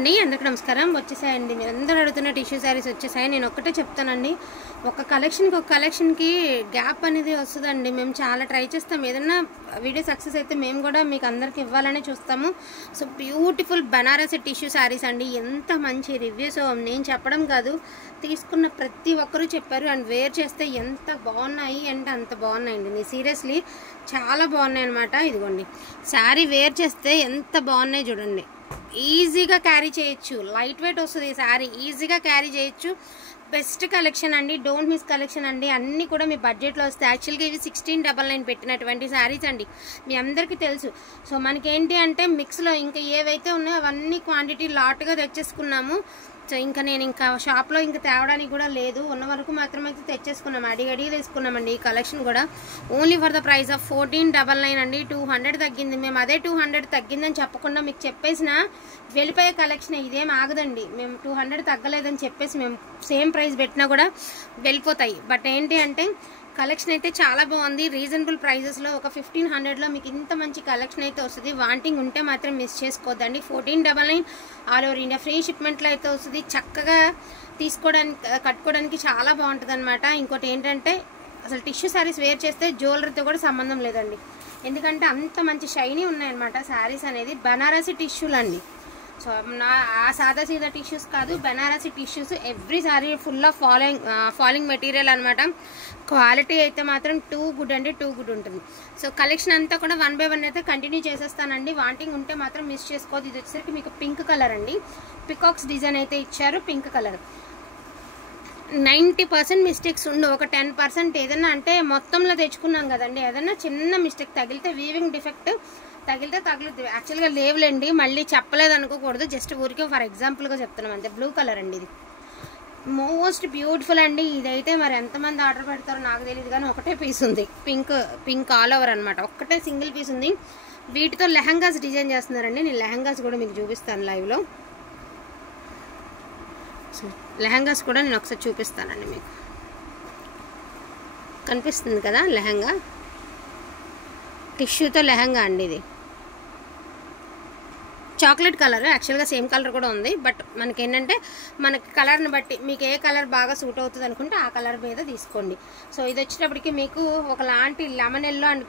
అండి అందరికీ నమస్కారం. వచ్చేసాయండి మీరు అందరూ అడుగుతున్న టిష్యూ శారీస్ వచ్చేసాయి. నేను ఒక్కటే చెప్తానండి, ఒక కలెక్షన్కి గ్యాప్ అనేది వస్తుందండి. మేము చాలా ట్రై చేస్తాం, ఏదైనా వీడియో సక్సెస్ అయితే మేము కూడా మీకు అందరికి ఇవ్వాలనే చూస్తాము. So beautiful Banarasi tissue saris అండి, ఎంత మంచి రివ్యూస్ నేను చెప్పడం కాదు, తీసుకున్న ప్రతి ఒక్కరూ చెప్పారు. అండ్ వేర్ చేస్తే ఎంత బాగున్నాయి అంటే అంత బాగున్నాయండి. నేను సీరియస్లీ చాలా బాగున్నాయి అనమాట. ఇదిగోండి శారీ వేర్ చేస్తే ఎంత బాగున్నాయి చూడండి. ఈజీగా క్యారీ చేయొచ్చు, లైట్ వెయిట్ వస్తుంది శారీ, ఈజీగా క్యారీ చేయొచ్చు. బెస్ట్ కలెక్షన్ అండి, డోంట్ మిస్ కలెక్షన్ అండి. అన్నీ కూడా మీ బడ్జెట్లో వస్తాయి. యాక్చువల్గా ఇవి 1699 పెట్టినటువంటి శారీస్ అండి, మీ అందరికీ తెలుసు. సో మనకేంటి అంటే మిక్స్లో ఇంకా ఏవైతే ఉన్నాయో అవన్నీ క్వాంటిటీ లాట్గా తెచ్చేసుకున్నాము. సో ఇంకా నేను షాప్లో ఇంకా తేవడానికి కూడా లేదు, ఉన్న వరకు మాత్రమే తెచ్చేసుకున్నాము. అడిగి తీసుకున్నామండి. ఈ కలెక్షన్ కూడా only for the price of 1499 అండి. 200 తగ్గింది. మేము అదే 200 తగ్గిందని చెప్పకుండా మీకు చెప్పేసిన వెళ్ళిపోయే కలెక్షన్, ఇదేం ఆగదండి. మేము 200 తగ్గలేదని చెప్పేసి మేము సేమ్ ప్రైస్ పెట్టినా కూడా వెళ్ళిపోతాయి. బట్ ఏంటి అంటే కలెక్షన్ అయితే చాలా బాగుంది. రీజనబుల్ ప్రైజెస్లో ఒక 1500లో మీకు ఇంత మంచి కలెక్షన్ అయితే వస్తుంది. వాంటింగ్ ఉంటే మాత్రం మిస్ చేసుకోవద్దండి. 1499 ఆల్ ఓవర్ ఇండియా ఫ్రీ షిప్మెంట్లో అయితే వస్తుంది. చక్కగా తీసుకోవడానికి కట్టుకోవడానికి చాలా బాగుంటుంది అనమాట. ఇంకోటి ఏంటంటే అసలు టిష్యూ శారీస్ వేర్ చేస్తే జ్యువెలరీతో కూడా సంబంధం లేదండి, ఎందుకంటే అంత మంచి షైనీ ఉన్నాయన్నమాట శారీస్ అనేది. బనారసి టిష్యూలు అండి. సో ఆ సాదా సీదా టిష్యూస్ కాదు, Banarasi tissues. Every sorry full of falling material అనమాట. క్వాలిటీ అయితే మాత్రం టూ గుడ్ అండి, టూ గుడ్ ఉంటుంది. సో కలెక్షన్ అంతా కూడా 1 by 1 అయితే కంటిన్యూ చేసేస్తానండి. వాంటింగ్ ఉంటే మాత్రం మిస్ చేసుకోవద్దు. ఇది వచ్చేసరికి మీకు పింక్ కలర్ అండి, పికాక్స్ డిజైన్ అయితే ఇచ్చారు. పింక్ కలర్ 90% మిస్టేక్స్ ఉండు, ఒక 10% ఏదైనా అంటే మొత్తంలో తెచ్చుకున్నాం కదండి, ఏదైనా చిన్న మిస్టేక్ తగిలితే వీవింగ్ డిఫెక్ట్ తగిలితే తగులుతుంది. యాక్చువల్గా లేవులేండి, మళ్ళీ చెప్పలేదు అనుకోకూడదు, జస్ట్ ఊరికే ఫర్ ఎగ్జాంపుల్గా చెప్తున్నాం అంతే. బ్లూ కలర్ అండి, ఇది మోస్ట్ బ్యూటిఫుల్ అండి. ఇదైతే మరి ఎంతమంది ఆర్డర్ పెడతారో నాకు తెలియదు, కానీ ఒకటే పీస్ ఉంది. పింక్ ఆల్ ఓవర్ అనమాట, ఒక్కటే సింగిల్ పీస్ ఉంది. వీటితో లెహంగాస్ డిజైన్ చేస్తున్నారండి. నేను లెహంగాస్ కూడా మీకు చూపిస్తాను లైవ్లో. లెహంగాస్ కూడా నేను ఒకసారి చూపిస్తానండి మీకు. కనిపిస్తుంది కదా లెహంగా, టిష్యూతో లెహంగా అండి. ఇది చాక్లెట్ కలర్, యాక్చువల్గా సేమ్ కలర్ కూడా ఉంది. బట్ మనకేంటంటే మనకి కలర్ని బట్టి మీకు ఏ కలర్ బాగా సూట్ అవుతుంది అనుకుంటే ఆ కలర్ మీద తీసుకోండి. సో ఇది వచ్చేటప్పటికి మీకు ఒకలాంటి lemon yellow and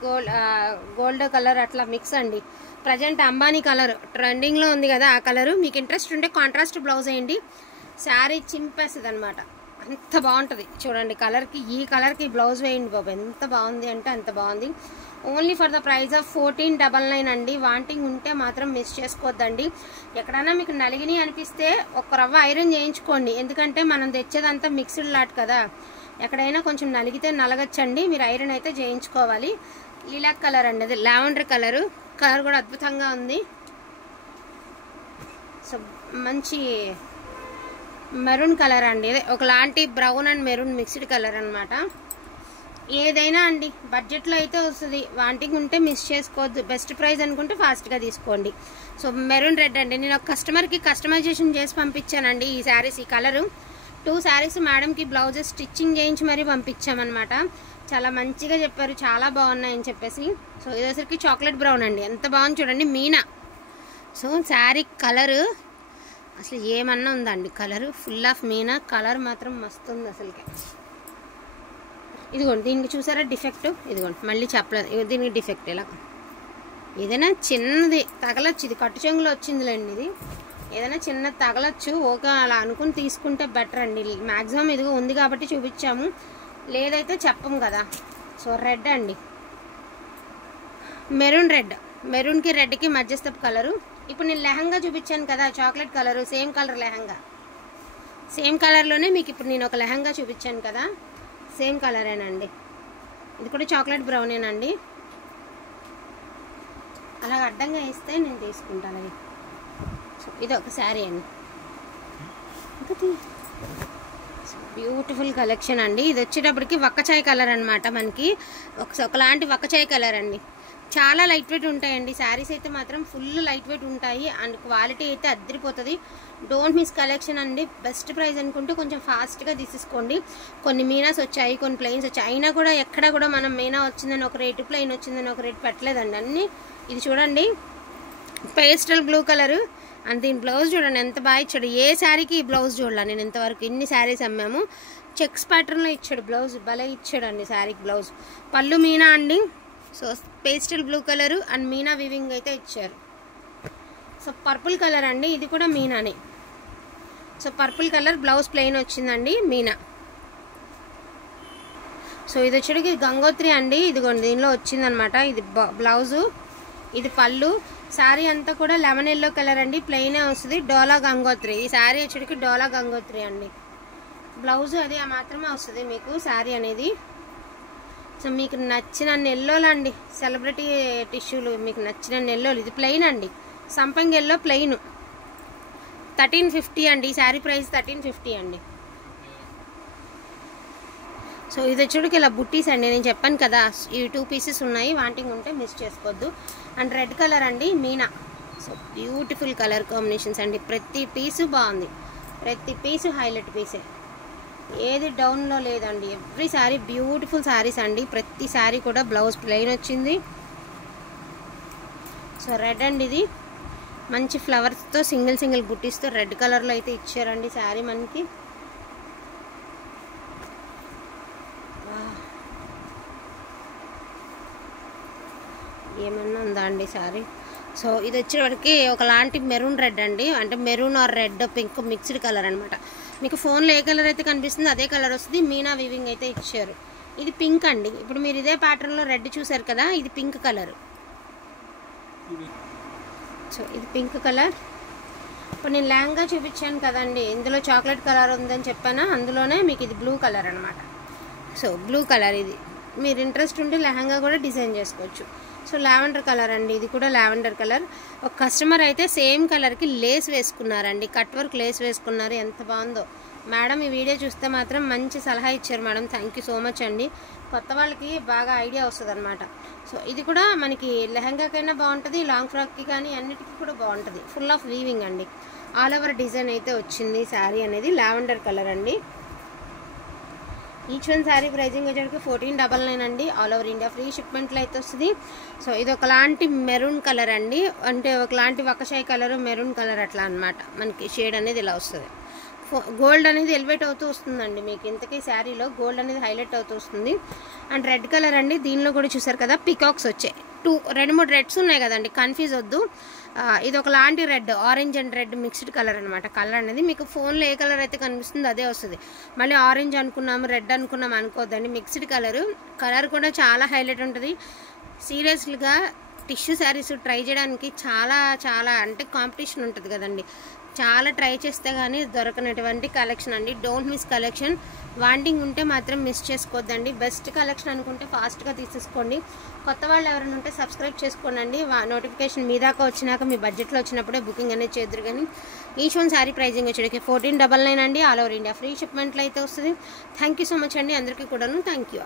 gold colour అట్లా మిక్స్ అండి. ప్రజెంట్ అంబానీ కలర్ ట్రెండింగ్లో ఉంది కదా, ఆ కలరు. మీకు ఇంట్రెస్ట్ ఉంటే కాంట్రాస్ట్ బ్లౌజ్ వేయండి, శారీ చింపేస్తుంది అనమాట. అంత బాగుంటుంది చూడండి. కలర్కి ఈ కలర్కి బ్లౌజ్ వేయండి బాబు, ఎంత బాగుంది అంటే అంత బాగుంది. Only for the price of 1499 అండి. వాంటింగ్ ఉంటే మాత్రం మిస్ చేసుకోవద్దండి. ఎక్కడైనా మీకు నలిగిని అనిపిస్తే ఒక రవ్వ ఐరన్ చేయించుకోండి, ఎందుకంటే మనం తెచ్చేదంతా మిక్స్డ్ లాట్ కదా, ఎక్కడైనా కొంచెం నలిగితే నలగచ్చండి. మీరు ఐరన్ అయితే చేయించుకోవాలి. లిలాక్ కలర్ అండి, అది లావెండర్ కలర్. కలర్ కూడా అద్భుతంగా ఉంది. సో మంచి మెరూన్ కలర్ అండి, ఇది ఒకలాంటి brown and maroon mixed colour అనమాట. ఏదైనా అండి బడ్జెట్లో అయితే వస్తుంది. వాంటింగ్ ఉంటే మిస్ చేసుకోవద్దు. బెస్ట్ ప్రైస్ అనుకుంటే ఫాస్ట్గా తీసుకోండి. సో మెరూన్ రెడ్ అండి, నేను ఒక కస్టమర్కి కస్టమైజేషన్ చేసి పంపించానండి ఈ శారీస్. ఈ కలరు 2 శారీస్ మేడంకి బ్లౌజెస్ స్టిచ్చింగ్ చేయించి మరీ పంపించామన్నమాట. చాలా మంచిగా చెప్పారు, చాలా బాగున్నాయని చెప్పేసి. సో ఇదొసరికి చాక్లెట్ బ్రౌన్ అండి, ఎంత బాగుంది చూడండి, మీనా. సో శారీ కలరు అసలు ఏమన్నా ఉందండి, colour full of Meena. Colour మాత్రం మస్తు ఉంది అసలుకి. ఇదిగోండి దీనికి చూసారా డిఫెక్ట్, ఇదిగోండి మళ్ళీ చెప్పలేదు దీనికి డిఫెక్ట్. ఇలా ఏదైనా చిన్నది తగలచ్చు, ఇది కట్టు చెంగులో వచ్చిందిలేండి. ఇది ఏదైనా చిన్నది తగలచ్చు, ఓకే అలా అనుకుని తీసుకుంటే బెటర్ అండి. మ్యాక్సిమం ఇదిగో ఉంది కాబట్టి చూపించాము, లేదైతే చెప్పము కదా. సో రెడ్ అండి, మెరూన్ రెడ్, మెరూన్కి రెడ్కి మధ్యస్థపు కలరు. ఇప్పుడు నేను లెహంగా చూపించాను కదా chocolate colour, same colour lehenga, same కలర్లోనే మీకు ఇప్పుడు నేను ఒక లెహంగా చూపించాను కదా, సేమ్ కలరేనండి. ఇది కూడా చాక్లెట్ బ్రౌనేనండి. అలా అడ్డంగా వేస్తే నేను తీసుకుంటాను అది. సో ఇది ఒక శారీ అండి, బ్యూటిఫుల్ కలెక్షన్ అండి. ఇది వచ్చేటప్పటికి వక్కచాయ్ కలర్ అనమాట, మనకి ఒకలాంటి వక్కచాయ్ కలర్ అండి. చాలా లైట్ వెయిట్ ఉంటాయండి శారీస్ అయితే మాత్రం, ఫుల్ లైట్ వెయిట్ ఉంటాయి అండ్ క్వాలిటీ అయితే అద్దరిపోతుంది. డోంట్ మిస్ కలెక్షన్ అండి. బెస్ట్ ప్రైస్ అనుకుంటే కొంచెం ఫాస్ట్గా తీసేసుకోండి. కొన్ని మీనాస్ వచ్చాయి, కొన్ని ప్లెయిన్స్ వచ్చాయి, అయినా కూడా ఎక్కడ కూడా మనం మీనా వచ్చిందని ఒక రేటు, ప్లెయిన్ వచ్చిందని ఒక రేటు పెట్టలేదండి. అన్నీ ఇది చూడండి, పేస్టల్ బ్లూ కలరు అండ్ దీని బ్లౌజ్ చూడండి ఎంత బాగా ఇచ్చాడు. ఏ శారీకి బ్లౌజ్ చూడాలి నేను ఇంతవరకు. ఇన్ని శారీస్ అమ్మాము. చెక్స్ ప్యాటర్న్లో ఇచ్చాడు బ్లౌజ్, భలే ఇచ్చాడండి శారీకి బ్లౌజ్. పళ్ళు మీనా అండి. So pastel blue colour and meena weaving అయితే ఇచ్చారు. సో పర్పుల్ కలర్ అండి, ఇది కూడా మీనానే. So purple colour blouse plain వచ్చిందండి మీనా. సో ఇది వచ్చేటికి గంగోత్రి అండి, ఇదిగోండి దీనిలో వచ్చిందనమాట. ఇది బ్లౌజు, ఇది పళ్ళు. శారీ అంతా కూడా లెమన్ ఎల్లో కలర్ అండి, ప్లెయినే వస్తుంది. డోలా గంగోత్రి. ఈ శారీ వచ్చేటికి డోలా గంగోత్రి అండి. బ్లౌజ్ అది మాత్రమే వస్తుంది మీకు శారీ అనేది. సో మీకు నచ్చిన ఎల్లోలు అండి, సెలబ్రిటీ టిష్యూలు మీకు నచ్చిన ఎల్లోలు. ఇది ప్లెయిన్ అండి, సంపంగి ఎల్లో ప్లెయిన్. 1350 అండి. ఈ శారీ ప్రైస్ 1350 అండి. సో ఇది వచ్చేటికి ఇలా బుట్టీస్ అండి. నేను చెప్పాను కదా ఈ 2 పీసెస్ ఉన్నాయి, వాంటింగ్ ఉంటే మిస్ చేసుకోవద్దు. అండ్ రెడ్ కలర్ అండి Meena. So beautiful colour combinations అండి. ప్రతి పీసు బాగుంది, ప్రతి పీసు హైలైట్ పీసే, ఏది డౌన్లో లేదండి. ఎవ్రీ శారీ బ్యూటిఫుల్ శారీస్ అండి. ప్రతి శారీ కూడా బ్లౌజ్ ప్లెయిన్ వచ్చింది. సో రెడ్ అండి, ఇది మంచి ఫ్లవర్స్తో సింగిల్ బుట్టీస్తో రెడ్ కలర్లో అయితే ఇచ్చారండి శారీ మనకి. ఏమన్నా ఉందా అండి శారీ. సో ఇది వచ్చేవాడికి ఒకలాంటి మెరూన్ రెడ్ అండి, అంటే maroon are red pink mixed colour అనమాట. మీకు ఫోన్లో ఏ కలర్ అయితే కనిపిస్తుందో అదే కలర్ వస్తుంది. మీనా వివింగ్ అయితే ఇచ్చారు. ఇది పింక్ అండి. ఇప్పుడు మీరు ఇదే ప్యాటర్న్లో రెడ్ చూసారు కదా, ఇది పింక్ కలర్. సో ఇది పింక్ కలర్. ఇప్పుడు నేను లెహంగా చూపించాను కదండి, ఇందులో చాక్లెట్ కలర్ ఉందని చెప్పానా, అందులోనే మీకు ఇది బ్లూ కలర్ అనమాట. సో బ్లూ కలర్ ఇది మీరు ఇంట్రెస్ట్ ఉంటే లెహంగా కూడా డిజైన్ చేసుకోవచ్చు. సో లావెండర్ కలర్ అండి, ఇది కూడా లావెండర్ కలర్. ఒక కస్టమర్ అయితే సేమ్ కలర్కి లేస్ వేసుకున్నారండి, కట్ వర్క్ లేస్ వేసుకున్నారు. ఎంత బాగుందో మేడం. ఈ వీడియో చూస్తే మాత్రం మంచి సలహా ఇచ్చారు madam, thank you so much అండి. కొత్త వాళ్ళకి బాగా ఐడియా వస్తుంది అనమాట. సో ఇది కూడా మనకి లెహంగాకైనా బాగుంటుంది, లాంగ్ ఫ్రాక్కి కానీ అన్నిటికీ కూడా బాగుంటుంది. ఫుల్ ఆఫ్ వీవింగ్ అండి, ఆల్ ఓవర్ డిజైన్ అయితే వచ్చింది. శారీ అనేది లావెండర్ కలర్ అండి. ఈచ్ వన్ శారీ ప్రైజింగ్ వచ్చేటికి 1499 అండి. ఆల్ ఓవర్ ఇండియా ఫ్రీ షిప్మెంట్లో అయితే వస్తుంది. సో ఇది ఒకలాంటి మెరూన్ కలర్ అండి, అంటే ఒకలాంటి వకషాయి కలర్ మెరూన్ కలర్ అట్లా అనమాట. మనకి షేడ్ అనేది ఇలా వస్తుంది. గోల్డ్ అనేది ఎలివేట్ అవుతూ వస్తుందండి మీకు. ఇంతకీ శారీలో గోల్డ్ అనేది హైలైట్ అవుతూ వస్తుంది. అండ్ రెడ్ కలర్ అండి, దీనిలో కూడా చూసారు కదా పికాక్స్ వచ్చాయి. 2-3 రెడ్స్ ఉన్నాయి కదండి, కన్ఫ్యూజ్ వద్దు. ఇది ఒకలాంటి red, orange and red mixed colour అనమాట. కలర్ అనేది మీకు ఫోన్లో ఏ కలర్ అయితే కనిపిస్తుందో అదే వస్తుంది. మళ్ళీ ఆరెంజ్ అనుకున్నాము, రెడ్ అనుకున్నాము అనుకోవద్దండి, మిక్స్డ్ కలర్. కలర్ కూడా చాలా హైలైట్ ఉంటుంది. సీరియస్గా టిష్యూ శారీస్ ట్రై చేయడానికి చాలా అంటే కాంపిటీషన్ ఉంటుంది కదండి. చాలా ట్రై చేస్తే కానీ దొరకనటువంటి కలెక్షన్ అండి. Don't miss collection. వాంటింగ్ ఉంటే మాత్రం మిస్ చేసుకోవద్దండి. బెస్ట్ కలెక్షన్ అనుకుంటే ఫాస్ట్గా తీసేసుకోండి. కొత్త వాళ్ళు ఎవరైనా ఉంటే సబ్స్క్రైబ్ చేసుకోండి. నోటిఫికేషన్ మీ దాకా వచ్చినాక మీ బడ్జెట్లో వచ్చినప్పుడే బుకింగ్ అనేది చేద్దరు. కానీ ఈచ్ వన్ శారీ ప్రైజింగ్ వచ్చేటికి 1499 అండి. ఆల్ ఓవర్ ఇండియా ఫ్రీ షిప్మెంట్లో అయితే వస్తుంది. థ్యాంక్ యూ సో మచ్ అండి అందరికీ కూడాను. Thank you.